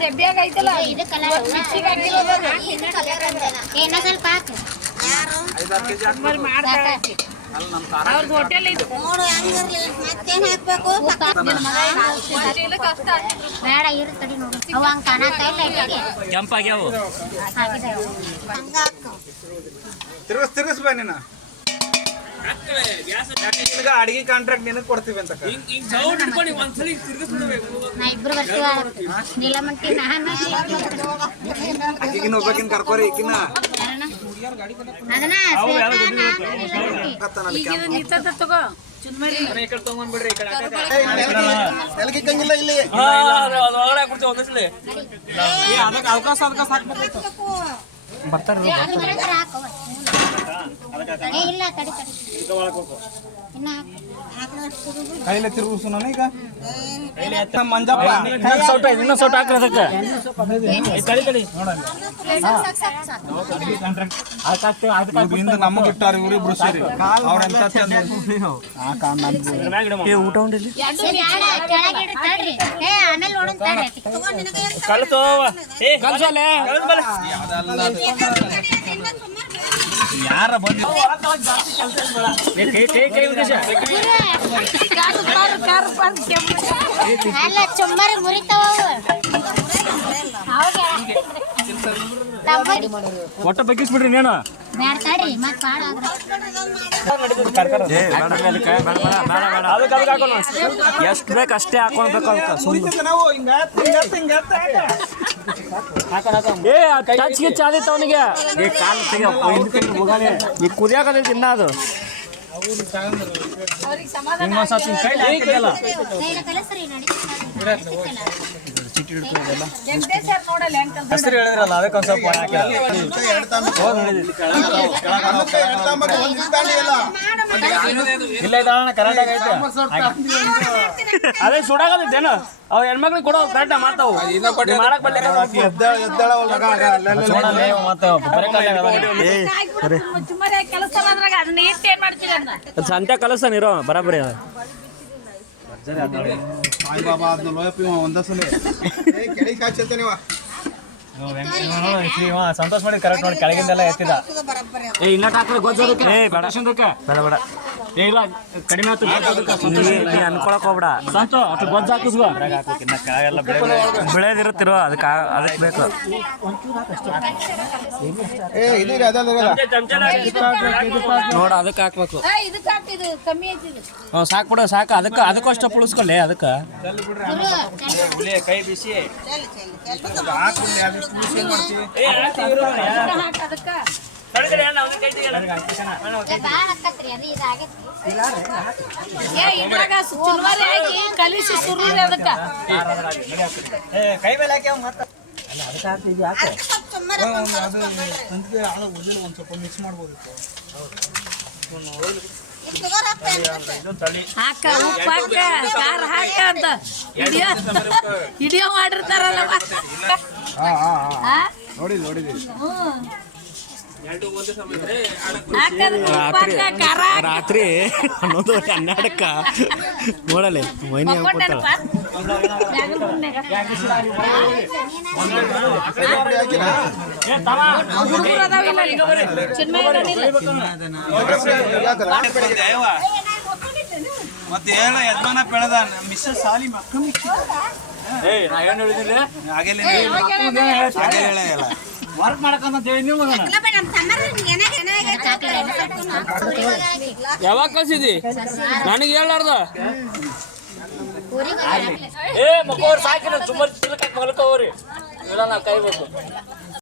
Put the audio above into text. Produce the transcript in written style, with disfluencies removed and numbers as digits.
ಡೆಬ್ಬಿಯಾಗ ಐತಲ್ಲ ಇದು ಕಲರ್ ಮಿಕ್ಸಿಗೆ ಏನ ಸ್ವಲ್ಪ ಹಾಕು ಯಾರು 5 ಕೆಜಿ ಹಾಕ್ಬೇಕು ಮಾಡ್ತಾರೆ ಅವ್ರದು ಹೋಟೆಲ್ ಇದೆ ನೋಡು ಹೆಂಗಿರಲಿ ಮತ್ತೇನ್ ಹಾಕಬೇಕು ಬೇಡ ಇರು ತಡಿ ನೋಡು ಅವ ಹಂಗ ಕಾಣತಾ ಇಲ್ಲ ಕೆಂಪಾಗ್ಯಾವು ಹಂಗ ಹಾಕು ತಿರ್ಗಸ್ ಬಾ ನೀನು ಅಡಿಗೆ ಕಾಂಟ್ರಾಕ್ಟ್ ನಿನಗೆ ಕೊಡ್ತೀವಿ ಅಂತ ನಾ ಇಬ್ರು ಬರ್ತೀವ ನೀಲಮಂಟಿ ಆಕಿಗಿನ ಒಬ್ಬಕಿನ ಕರ್ಕೋರಿ ಈಕಿನ ಅದನ್ನ ತಗೋ ಎಲ್ಗಿಕ್ಕಂಗಿಲ್ಲ ಇಲ್ಲಿ ಅವಕಾಶ ಬರ್ತಾರೆ ಇಲ್ಲ ತಡಿ ತಡಿ ಕೈಲ ತಿರುಗಿಸು ನನಗ ಮಂಜಪ್ಪ ಇನ್ನೊಂದು ಸೌಟ್ ಹಾಕ್ರಿ ಅದಕ್ಕೆ ಹಿಂದೆ ನಮಗೆ ಇಟ್ಟಾರ ಇವರಿಬ್ರು ಸೇರಿ ಅವ್ರೆಂತ ಊಟ ಉಂಡಿಲ್ಲಿ ಆಮೇಲೆ ನೋಡೋಣ ಕಲ್ಸೋ ಕಲ್ಸಲ್ಲ ಯಾರ ಬಂದ ಅಲ್ಲ ಚುಮ್ಮರಿ ಮುರಿತಾವ ಒಟ್ಟ ಬಗ್ಗಿಸ್ಬಿಡ್ರಿ ನೀನು ಮಾಡ್ತಾಡ್ರಿ ಮತ್ ಎಷ್ಟು ಬೇಕು ಅಷ್ಟೇ ಹಾಕೊಳ್ಬೇಕು ಅದಕ್ಕೆ ಟಚ್ಗೆ ಚಾಲಿತ್ತು ಅವನಿಗೆ ಕಾಲು ತೆಗಿ ಈ ಕುದಿಯಾಕದೈತಿ ಇನ್ನ ಅದು ಹೆಸರು ಹೇಳಿದ್ರಲ್ಲ ಅದಕ್ಕೆ ಒಂದು ಸ್ವಲ್ಪ ಇಲ್ಲ ಕರೆಕ್ಟಾಗಿ ಐತೆ ಅದೇ ಸುಡಾಗದೇನು ಅವ್ ಹೆಣ್ಮಕ್ಳಿಗೆ ಕೊಡೋ ಕರೆಕ್ಟ್ ಮಾಡ್ತಾವು ಮಾಡಕ್ ಸಂತೆ ಕಲಸ ನೀರು ಬರಾಬರಿ ಸಂತೋಷ ಮಾಡಿ ಕರೆಕ್ಟ್ ನೋಡಿ ಕೆಳಗಿಂದೆಲ್ಲ ಎತ್ತಿದ ಇಲ್ಲ ಬೇಡ ಬೇಡ ಇಲ್ಲ ಕಡಿಮೆ ಆಯ್ತು ಅನ್ಕೊಳಕ್ ಹೋಗ್ಬೇಡ ಸಂತು ಅಷ್ಟು ಗೊಜ್ಜು ಹಾಕಿದ್ವ ಬೆಳೆದಿರುತ್ತಿರೋ ಅದಕ್ಕೆ ಬೇಕು ನೋಡ ಅದಕ್ಕೆ ಹಾಕ್ಬೇಕು ಸಾಕು ಬಿಡ ಸಾಕು ಅದಕ್ಕೂ ಅಷ್ಟ ಪುಳಿಸ್ಕೊಳ್ಳಿ ಅದಕ್ಕೆ ಕೈ ಬಿಸಿ ಕಲಿಸಿ ಸುರುಳಿ ಅದಕ್ಕ ಕೈ ಮೇಲೆ ಹಾಕಿ ಮತ್ತೆ ಒಂದು ಸ್ವಲ್ಪ ಮಿಕ್ಸ್ ಮಾಡ್ಬೋದಿತ್ತು ಹಾಕ ಉಪ್ಪು ಹಾಕ ಖಾರ ಹಾಕ ಅಂತ ಹಿಡಿಯೋ ಮಾಡಿರ್ತಾರಲ್ಲ ನೋಡಿದ್ವಿ ರಾತ್ರಿ 11:12 ನೋಡಲೆ ಮೈನಿ ಮತ್ತೆ ಹೇಳ ಯಜಮಾನ ಬೆಳೆದ ಮಿಸ್ಸಸ್ ಸಾಲಿ ಮಕ್ಕ ವರ್ಕ್ ಮಾಡಕಂತ ಯಾವಾಗ ಕಳ್ಸಿದಿ ನನಗೆ ಹೇಳಾರ್ದ ಮಕ್ಕವ್ರು ಸಾಕಿನ ಸುಮಾರು ಚಿಲ್ಕ ಮಲ್ಕೋವ್ರಿ ಇಲ್ಲ ನಾವು ಕೈಬೇಕು